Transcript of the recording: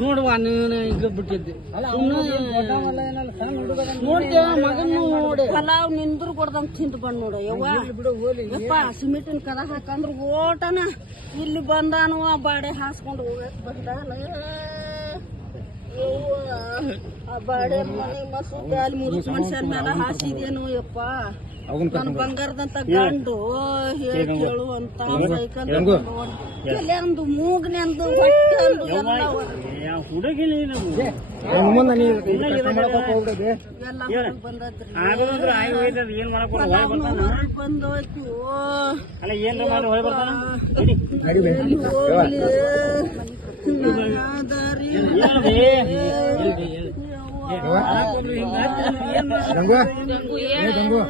ನೋಡುವ ನೀನು ಈಗ ಬಿಟ್ಟಿದ್ದೆ ನೋಡ್ತೇವ ಮಗನ್ ನೋಡಿ ಪಲಾವ್ ನಿಂದ್ರು ಕೊಡ್ದಂಗ್ ತಿಂದು ಬಂದ್ ನೋಡು ಯಪ್ಪ ಸಿಮೆಂಟಿನ ಕದ ಹಾಕಂದ್ರ ಓಟನ ಇಲ್ಲಿ ಬಂದಾನು ಬಾಡೆ ಹಾಸ್ಕೊಂಡು ಹೋಗಕ್ ಬಂದಾನ ಆ ಬಾಡೆ ಮನೆ ಮಸೂದೆ ಅಲ್ಲಿ ಮುರುಕ್ ಮನುಷ್ಯನ ಮೇಲೆ ಹಾಸಿದೇನು ಯಪ್ಪ ನನ್ ಬಂಗಾರದಂತ ಗಂಡು ಹೇಳು ಅಂತ ಸೈಕಲ್ ಒಂದು ಮೂಗ್ನೆಂದು ಹೊಟ್ಟೆಂದು ಎಲ್ಲ ಹುಡುಗಿ ಬಂದೋಯ್ತು ಗಂಗು